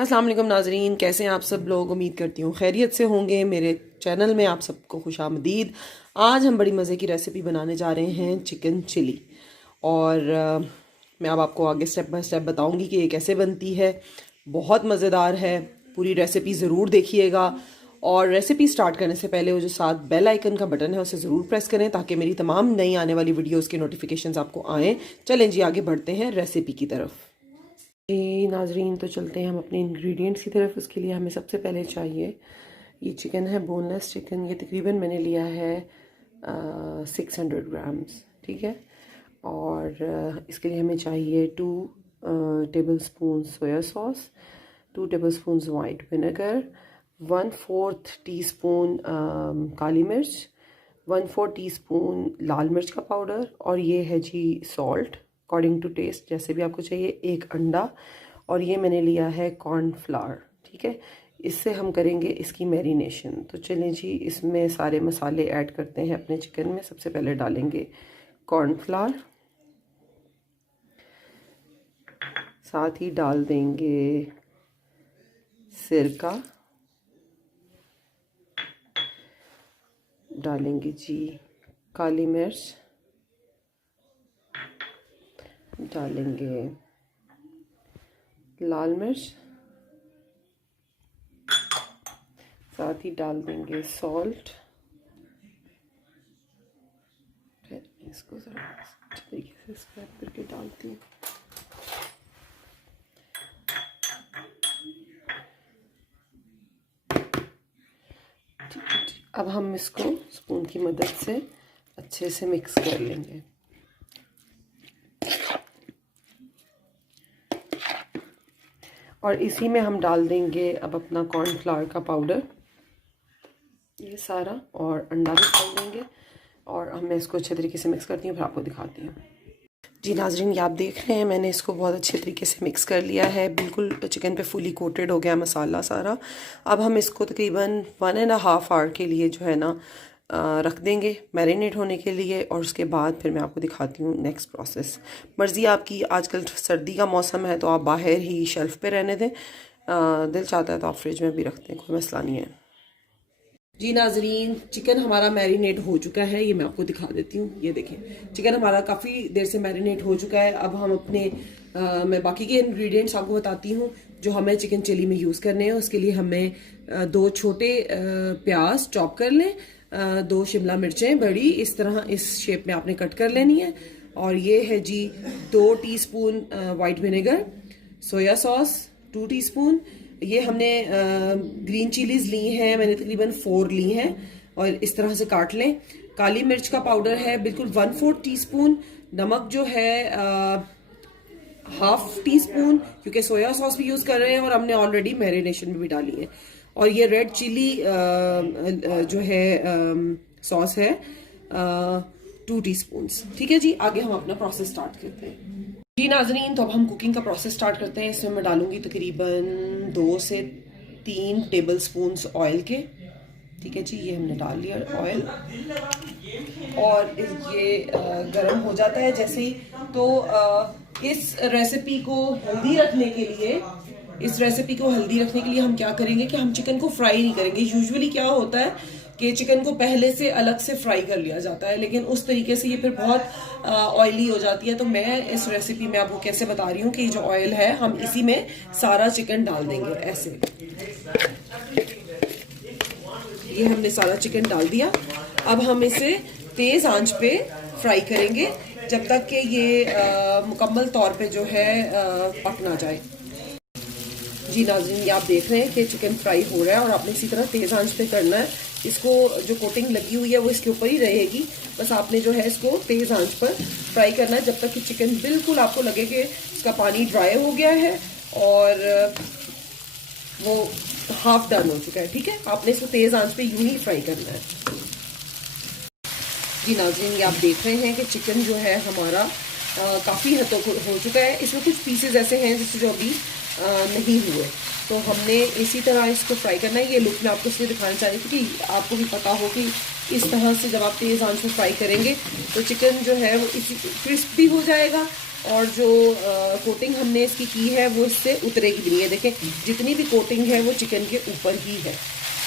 अस्सलाम वालेकुम नाजरीन, कैसे हैं आप सब लोग। उम्मीद करती हूँ खैरियत से होंगे। मेरे चैनल में आप सबको खुशामदीद। आज हम बड़ी मज़े की रेसिपी बनाने जा रहे हैं, चिकन चिली। और मैं अब आपको आगे स्टेप बाय स्टेप बताऊंगी कि ये कैसे बनती है। बहुत मज़ेदार है, पूरी रेसिपी ज़रूर देखिएगा। और रेसिपी स्टार्ट करने से पहले वो जो साथ बेल आइकन का बटन है उसे ज़रूर प्रेस करें ताकि मेरी तमाम नई आने वाली वीडियोज़ के नोटिफिकेशंस आपको आएँ। चलें जी, आगे बढ़ते हैं रेसिपी की तरफ। जी नाजरीन, तो चलते हैं हम अपने इंग्रेडिएंट्स की तरफ। उसके लिए हमें सबसे पहले चाहिए ये चिकन है, बोनलेस चिकन। ये तकरीबन मैंने लिया है 600 ग्राम्स, ठीक है। और इसके लिए हमें चाहिए 2 tablespoon soya sauce, 2 tablespoon white vinegar, 1/4 teaspoon काली मिर्च, 1/4 टीस्पून लाल मिर्च का पाउडर, और ये है जी सॉल्ट अकॉर्डिंग टू टेस्ट, जैसे भी आपको चाहिए। 1 अंडा, और ये मैंने लिया है कॉर्नफ्लावर, ठीक है। इससे हम करेंगे इसकी मैरिनेशन। तो चलें जी, इसमें सारे मसाले ऐड करते हैं अपने चिकन में। सबसे पहले डालेंगे कॉर्नफ्लावर, साथ ही डाल देंगे सिरका, डालेंगे जी काली मिर्च, डालेंगे लाल मिर्च, साथ ही डाल देंगे सॉल्ट। फिर इसको ज़रा अच्छे तरीके से स्प्रेड करके डालती हूँ। अब हम इसको स्पून की मदद से अच्छे से मिक्स कर लेंगे। और इसी में हम डाल देंगे अब अपना कॉर्नफ्लावर का पाउडर, ये सारा, और अंडा भी डाल देंगे। और मैं इसको अच्छे तरीके से मिक्स करती हूँ, फिर आपको दिखाती हूँ। जी नाजरीन, ये आप देख रहे हैं मैंने इसको बहुत अच्छे तरीके से मिक्स कर लिया है। बिल्कुल चिकन पे फुली कोटेड हो गया मसाला सारा। अब हम इसको तकरीबन 1.5 आवर के लिए जो है ना रख देंगे मैरिनेट होने के लिए। और उसके बाद फिर मैं आपको दिखाती हूँ नेक्स्ट प्रोसेस। मर्ज़ी आपकी, आजकल सर्दी का मौसम है तो आप बाहर ही शेल्फ़ पे रहने दें, दिल चाहता है तो आप फ्रिज में भी रख दें, कोई मसला नहीं है। जी नाजरीन, चिकन हमारा मैरिनेट हो चुका है, ये मैं आपको दिखा देती हूँ। ये देखें, चिकन हमारा काफ़ी देर से मैरिनेट हो चुका है। अब हम अपने मैं बाकी के इंग्रेडिएंट्स आपको बताती हूँ जो हमें चिकन चिली में यूज़ करने हैं। उसके लिए हमें 2 छोटे प्याज चॉप कर लें, 2 शिमला मिर्चें बड़ी इस तरह इस शेप में आपने कट कर लेनी है। और ये है जी 2 टीस्पून वाइट विनेगर, सोया सॉस 2 टीस्पून। ये हमने ग्रीन चिलीज ली हैं, मैंने तकरीबन 4 ली हैं, और इस तरह से काट लें। काली मिर्च का पाउडर है बिल्कुल 1/4 टीस्पून। नमक जो है 1/2 टीस्पून, क्योंकि सोया सॉस भी यूज़ कर रहे हैं और हमने ऑलरेडी मैरिनेशन में भी डाली है। और ये रेड चिली जो है सॉस है 2 टीस्पून, ठीक है जी। आगे हम अपना प्रोसेस स्टार्ट करते हैं। जी नाजरीन, तो अब हम कुकिंग का प्रोसेस स्टार्ट करते हैं। इसमें मैं डालूंगी तकरीबन 2 से 3 टेबल स्पून ऑयल के, ठीक है जी। ये हमने डाल लिया ऑयल, और ये गरम हो जाता है जैसे ही। तो इस रेसिपी को हेल्दी रखने के लिए हम क्या करेंगे कि हम चिकन को फ्राई नहीं करेंगे। यूजुअली क्या होता है कि चिकन को पहले से अलग से फ्राई कर लिया जाता है, लेकिन उस तरीके से ये फिर बहुत ऑयली हो जाती है। तो मैं इस रेसिपी में आपको कैसे बता रही हूँ कि जो ऑयल है हम इसी में सारा चिकन डाल देंगे ऐसे। ये हमने सारा चिकन डाल दिया। अब हम इसे तेज आंच पे फ्राई करेंगे जब तक कि ये मुकम्मल तौर पे जो है पक ना जाए। जी नाज़रीन, ये आप देख रहे हैं कि चिकन फ्राई हो रहा है, और आपने इसी तरह तेज़ आंच पे करना है। इसको जो कोटिंग लगी हुई है वो इसके ऊपर ही रहेगी, बस आपने जो है इसको तेज़ आंच पर फ्राई करना है जब तक कि चिकन बिल्कुल आपको लगे कि उसका पानी ड्राई हो गया है और वो हाफ डन हो चुका है, ठीक है। आपने इसको तेज़ आंच पे यूं ही फ्राई करना है। जी नाज़रीन, ये आप देख रहे हैं कि चिकन जो है हमारा काफ़ी हद तक हो चुका है। इसमें कुछ पीसेज ऐसे हैं जिससे जो अभी नहीं हुए, तो हमने इसी तरह इसको फ्राई करना है। ये लुक मैं आपको इसलिए दिखाना चाह रही थी कि आपको भी पता हो कि इस तरह से जब आप तेज़ आंच में फ्राई करेंगे तो चिकन जो है वो इसी क्रिस्प भी हो जाएगा और जो कोटिंग हमने इसकी की है वो इससे उतरेगी भी नहीं है। देखें जितनी भी कोटिंग है वो चिकन के ऊपर ही है।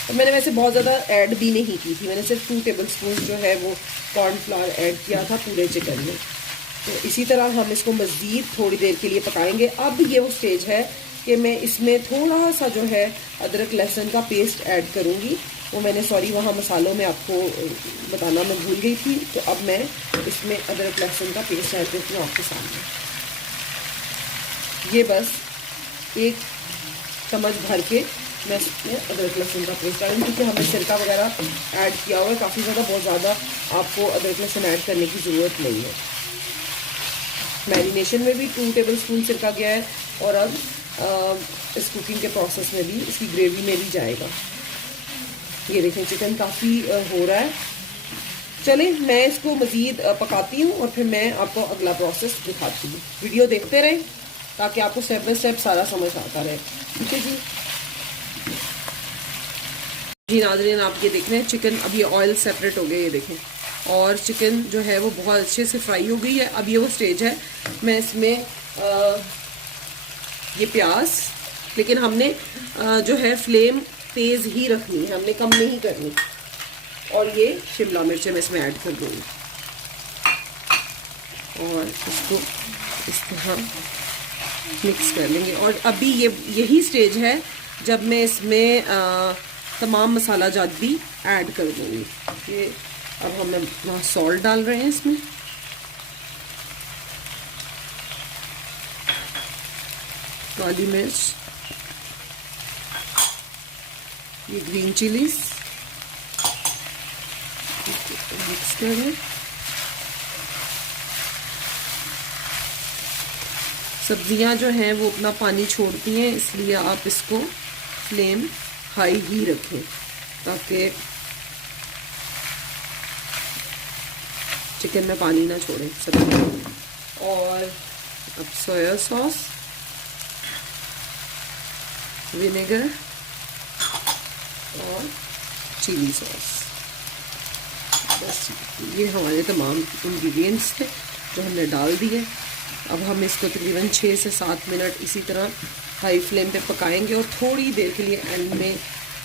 तो मैंने वैसे बहुत ज़्यादा ऐड भी नहीं की थी, मैंने सिर्फ 2 टेबलस्पून जो है वो कॉर्नफ्लावर ऐड किया था पूरे चिकन में। तो इसी तरह हम इसको मज़ीद थोड़ी देर के लिए पकाएंगे। अब ये वो स्टेज है कि मैं इसमें थोड़ा सा जो है अदरक लहसुन का पेस्ट ऐड करूँगी। वो मैंने सॉरी वहाँ मसालों में आपको बताना मैं भूल गई थी। तो अब मैं इसमें अदरक लहसुन का पेस्ट ऐड करती हूँ आपके सामने। ये बस 1 चम्मच भर के मैं इसमें अदरक लहसुन का पेस्ट डालूँ, क्योंकि हमने सिरका वगैरह ऐड किया हुआ है काफ़ी ज़्यादा। बहुत ज़्यादा आपको अदरक लहसुन ऐड करने की ज़रूरत नहीं है। मैरिनेशन में भी 2 टेबलस्पून सिरका गया है और अब इस कुकिंग के प्रोसेस में भी, इसकी ग्रेवी में भी जाएगा। ये देखें चिकन काफ़ी हो रहा है। चलिए मैं इसको मज़ीद पकाती हूँ और फिर मैं आपको अगला प्रोसेस दिखाती हूँ। वीडियो देखते रहें ताकि आपको स्टेप बाय स्टेप सारा समझ आता रहे। ठीक है जी। जी नाज़रीन, आप ये देख रहे हैं चिकन अब ये ऑयल सेपरेट हो गया, ये देखें, और चिकन जो है वो बहुत अच्छे से फ्राई हो गई है। अब ये वो स्टेज है, मैं इसमें ये प्याज, लेकिन हमने जो है फ्लेम तेज़ ही रखनी है, हमने कम नहीं करनी। और ये शिमला मिर्च मैं इसमें ऐड कर दूँगी और इसको इस तरह मिक्स कर लेंगे। और अभी यही स्टेज है जब मैं इसमें तमाम मसाला जात भी ऐड कर दूँगी। ये अब हम वहाँ सॉल्ट डाल रहे हैं इसमें, काली मिर्च, ये ग्रीन चिलीज मिक्स कर लें। सब्जियां जो हैं वो अपना पानी छोड़ती हैं, इसलिए आप इसको फ्लेम हाई ही रखें ताकि चिकन में पानी ना छोड़े सब्जी। और अब सोया सॉस, विनेगर और चिली सॉस, बस ये हमारे तमाम इंग्रेडिएंट्स थे जो हमने डाल दिए। अब हम इसको तकरीबन 6 से 7 मिनट इसी तरह हाई फ्लेम पे पकाएंगे और थोड़ी देर के लिए एंड में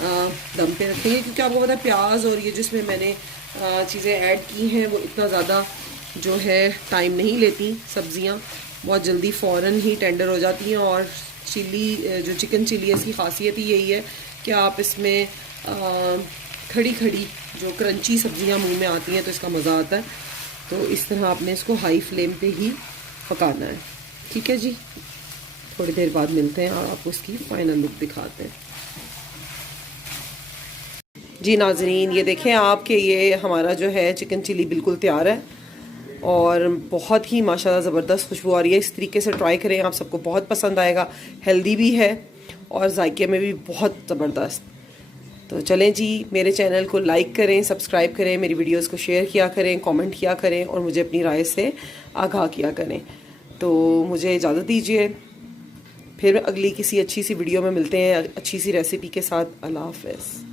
दम पे रखेंगे, क्योंकि आपको पता है प्याज और ये जिसमें मैंने चीज़ें ऐड की हैं वो इतना ज़्यादा जो है टाइम नहीं लेती। सब्जियां बहुत जल्दी फ़ौरन ही टेंडर हो जाती हैं। और चिली जो चिकन चिली है इसकी खासियत ही यही है कि आप इसमें खड़ी खड़ी जो क्रंची सब्जियां मुंह में आती हैं तो इसका मज़ा आता है। तो इस तरह आपने इसको हाई फ्लेम पे ही पकाना है। ठीक है जी, थोड़ी देर बाद मिलते हैं और आपको इसकी फाइनल लुक दिखाते हैं। जी नाजरीन, ये देखें आप कि ये हमारा जो है चिकन चिली बिल्कुल तैयार है और बहुत ही माशाल्लाह ज़बरदस्त खुशबू आ रही है। इस तरीके से ट्राई करें, आप सबको बहुत पसंद आएगा। हेल्दी भी है और जायके में भी बहुत ज़बरदस्त। तो चलें जी, मेरे चैनल को लाइक करें, सब्सक्राइब करें, मेरी वीडियोस को शेयर किया करें, कमेंट किया करें और मुझे अपनी राय से आगाह किया करें। तो मुझे इजाज़त दीजिए, फिर अगली किसी अच्छी सी वीडियो में मिलते हैं अच्छी सी रेसिपी के साथ। अल्लाह हाफ़िज़।